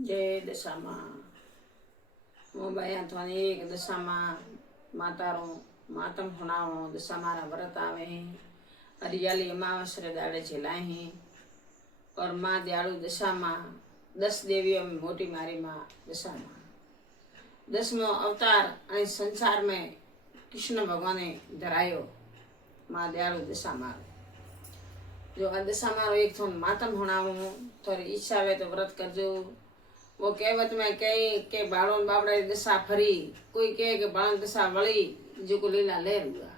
जय दशामा मोबाया थोड़ी एक दशामा मातारो मातम हुणावो दशा मारा व्रत आवे हरियाली अमावस्या दाड़े झेलाए हैं और माँ दयालु दशा माँ 10 देवियों में मोटी मारी माँ दशा माँ 10मो अवतार अने संसार में कृष्ण भगवाने धरायो माँ दयालु दशा माँ जो आ दशा मारो एक थोन मातम हुणावो थोड़ी इच्छा आवे तो व्रत करजो। वो कहेवत में कहे के बाळों बाबड़ा दशा फरी कोई कहे के बाळों दशा वળી जो को लीला लेर हुआ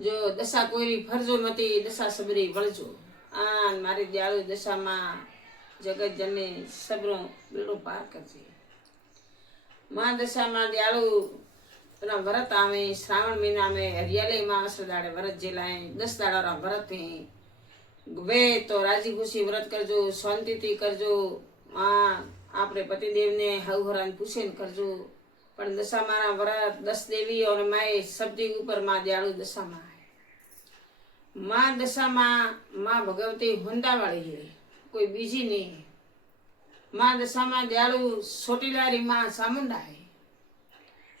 जो दशा कोई फरजो मती दशा सबरी वळजो आन मारी दयालु दशा मां जगत जननी सबरो बेड़ो पार करजे। मां दशा मां दयालु तना व्रत आवे श्रावण महीना में हरियाली अमावस्या दाड़े व्रत जेलाए 10 दाड़ा रा व्रत है वे तो राजी खुशी व्रत करजो शांति थी करजो। मां आपरे पतिदेव ने हवहरान पूछेन करजो पण दशा मारा व्रत 10 देवी और माए सबदी ऊपर मां दयालु दशा मां है। मां दशा मां भगवती होंदा वाली है कोई बीजी नहीं है। मां दशा मां दयालु सोटीलारी मां सामुंडा है।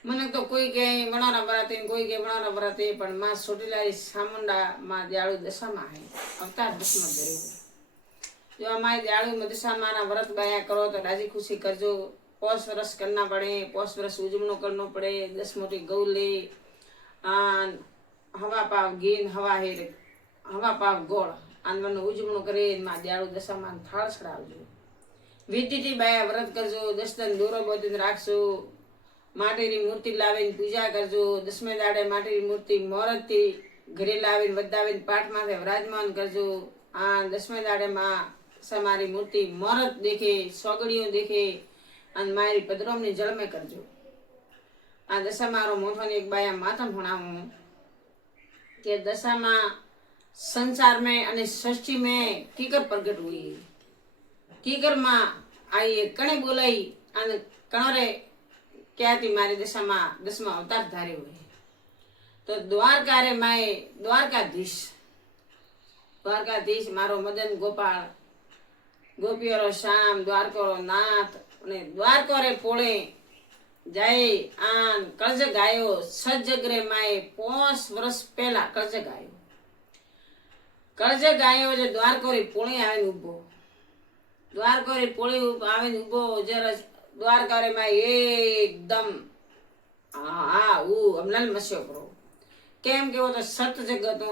मन तो कोई कहे वणारा व्रत है कोई कहे वणारा व्रत है पण मां सोटीलारी सामुंडा मां दयालु दशा मां है अवतार दशमा धर्यो। जो हमारे दयालु दशा माना व्रत बाया करो तो राजी खुशी करजो। पोष वर्ष करना पड़े पोष वर्ष उजमणो करनो पड़े 10 मोटी गौ ले आन हवा पाव गीन हवा हेर हवा पाव गोळ आनवनो उजमणो करे मां दयालु दशा मान थाळ चढ़ावजो। विधिથી बाया व्रत करजो 10 दिन दोरो बोधीने राखजो। माटीनी मूर्ति लावीने पूजा करजो। 10मे दाड़े माटीनी मूर्ति मोहरतथी घरे लावीने वधावीने पाठ माथे विराजमान करजो। आन 10मे दाड़े मां समारी मूर्ति मोहरत देखे सोगड़ियों देखे अन मारी पदरोमनी जल में करजो। आ दशा मारो मोठो ने एक बाया मातम हुणावो के दशा मां संसार में अने सृष्टि में कीकर प्रगट हुई कीकर मां आई कणे बोलाई अने कणोरे क्याथी मारी दशा मां 10मा अवतार धार्यो हुई तो द्वारका रे माए द्वारकाधीश मारो मदन गोपाल गोपियों श्याम द्वारको नाथ ने द्वारको रे पोळे जाए आन कर्ज गायो सजगरे माए 5 वर्ष पहला कर्ज गायो जो द्वारको रे पोळे आवे उभो द्वारको रे पोळे आवे उभो जरा द्वारका रे माए एकदम अमलल मस्यो करो केम के वो तो सत जगत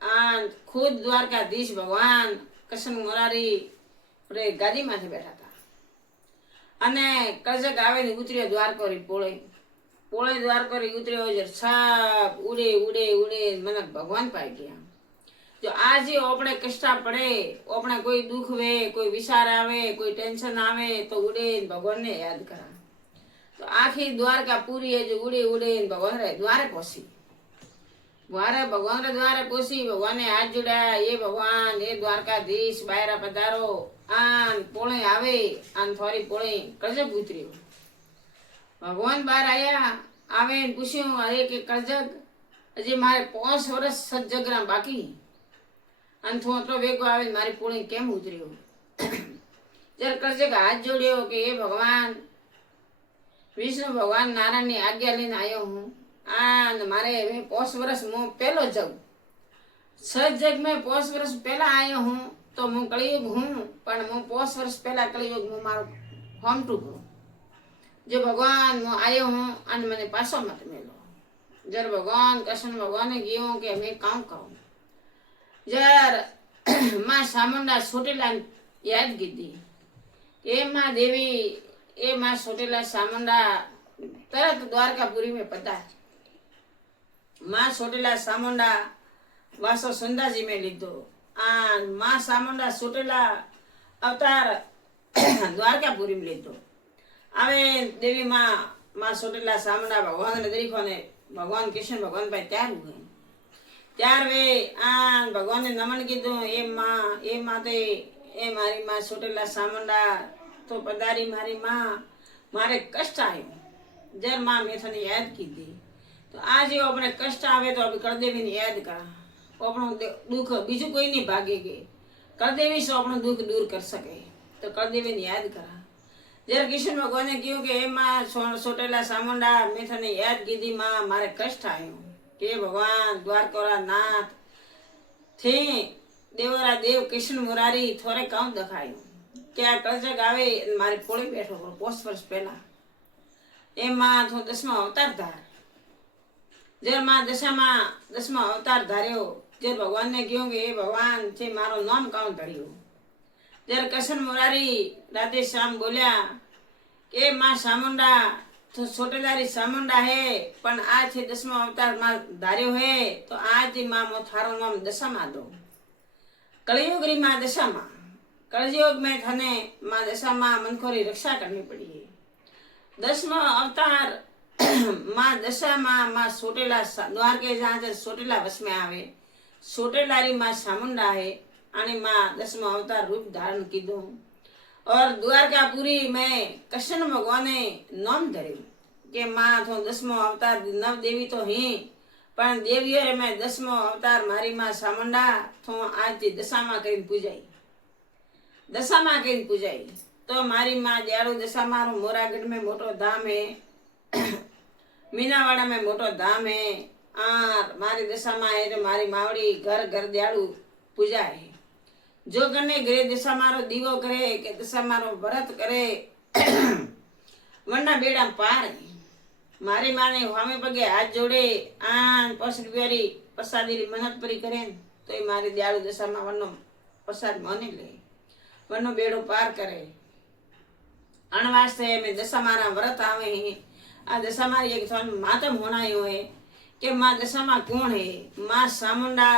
आन खुद द्वारकाधीश भगवान कृष्ण मुरारी रे गादी माथे बैठा था अने कर्जक आवे ने उतर्यो द्वारको री पोळे द्वारको री उतर्यो जे सब उड़े उड़े उड़े मन भगवान पाई गया। जो आज ओपणे कष्टा पड़े ओपणे कोई दुख वे कोई विचार आवे कोई टेंशन आवे तो उड़े भगवान ने याद करा तो आखी द्वारका पूरी है जो उड़े उड़े भगवान रे द्वारे पहुंची भगवान रे द्वारे पहुंची भगवान ने हाथ जोड़ाया ये भगवान ये द्वारकाधीश बायरा पधारो आन पोळे आवे आन थोड़ी पोळे कर्जक उतर्यो भगवान बाहर आया आवे पूछ्यो अरे के कर्जक हजी मारे 5 वर्ष सजगरा बाकी आन थोड़ो वेगो आवे मारी पोळे केम उतर्यो जर कर्जक हाथ जोड़्यो के हे भगवान विष्णु भगवान नारायण ની आज्ञा लईने आयो हूँ आन मारे 5 वर्ष मु पहलो जग सजग में 5 वर्ष पहला आयो हूँ तो मु कलियुग हूँ पण मु 5 वर्ष पहला कलियुग मु मारो होम टू हूँ जो भगवान मु आयो हूँ अन मने पासो मत मेलो जर भगवान कृष्ण भगवान ने गियो के मैं काम करूँ जर मां सामुंडा सोटेला याद कीधी ए मां देवी ए मां सोटेला सामुंडा तरत द्वारकापुरी में पधार मां सोटेला सामुंडा वासो सुंदाजी में लीधो आ मां सामुंडा सोटेला अवतार द्वारकापुरी में लीधो आवे देवी मां सोटेला सामुंडा भगवान ने देखो ने भगवान कृष्ण भगवान भाई तैयार हुए त्यार वे आन भगवान ने नमन कीधो ए माते ए मारी मां सोटेला सामुंडा तो पधारी मारी मां मारे कष्ट आयो जर मां मैं थने याद कीधी तो आज यो अपने कष्ट आवे तो अभी करदेवी ने याद करा अपनो दुख बीजू कोई नहीं भागे के करदेवी से अपनो दुख दूर कर सके तो करदेवी ने याद करा જ્યારે કૃષ્ણ ભગવાને કહ્યું કે એ માં સોટેલા ચામુંડા મેં તને યાદ કીધી માં મારે કષ્ટ આવ્યું કે ભગવાન દ્વારકા નાથ થી દેવરા દેવ કૃષ્ણ મુરારી થોરે કામ દેખાયું કે આ કળજગ આવે મારી પોળી બેઠો 5 વર્ષ પહેલા એમાં તો 10મા અવતાર ધાર જ્યારે માં દસમા અવતાર ધાર્યો જ્યારે ભગવાનને કહ્યું કે એ ભગવાન છે મારું નામ કામ ધર્યું જ્યારે કૃષ્ણ મુરારી રાતે શામ બોલ્યા કે માં ચામુંડા તો છોટેલારી ચામુંડા હે પણ આ છે 10મા અવતાર માં ધાર્યો હે તો આજથી માં થારું નામ દશામાં દો कलयुगरी माँ दशा माँ कलयुग में थने माँ दशा माँ मनखोरी रक्षा करनी पड़ी है 10वां अवतार माँ दशा माँ सोटेला द्वारके जहाँ से सोटेला वश में आवे सोटेलारी माँ चामुंडा है आणि माँ 10वां अवतार रूप धारण कीधो और द्वारकापुरी में कृष्ण भगवान ने नाम धर्યું के माँ तो 10वां अवतार नव देवी तो ही पण देवीओ में 10मो अवतार मारी माँ चामुंडा तो आज दशामा करीने पूजाई तो मारी माँ दयालु दशा मारो मोरागढ़ में मोटो धाम है मीनावाड़ा में मोटो धाम है आर मारी दशा माँ है तो मारी मावड़ी घर घर दयालु पूजा है जो गने घरे दशा मारो दीवो करे के दशा मारो व्रत करे वरना बेड़ा पार है मारी माने वामे पगे हाथ जोड़े आन 5 रुपयारी प्रसादी मेहनत परी करे तो ये मारी दयालु दशा में वनो प्रसाद माने ले वनो बेड़ो पार करे अणवास्ते में दशा मारा व्रत आवे हैं आ दशा मारी एक थोन मातम होना है कि माँ दशा माँ कौन है माँ चामुंडा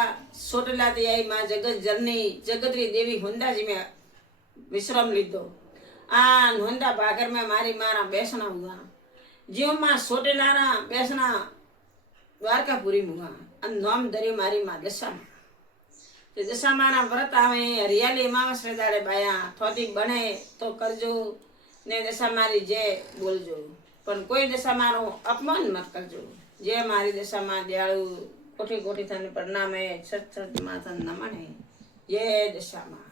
सोटेला ते आई माँ जगत जननी जगतरी देवी हुंदा जी में विश्राम लीधो आ हुंदा भागर में मारी मारा बेसना हुआ जीव माँ सोटेलारा बेसना द्वारकापुरी मुआ अन नाम धर्યું मारी माँ दशा ते दशा मारा व्रत आवे हरियाली अमावस्या दाड़े बाया थोती बने तो करजो ने दशा मारी जय बोलजो पण कोई दशा मारो अपमान मत करजो जय मारी दशा माँ दयालु कोठी कोठी थने प्रणाम है सच सच माता नमन है जय दशा माँ।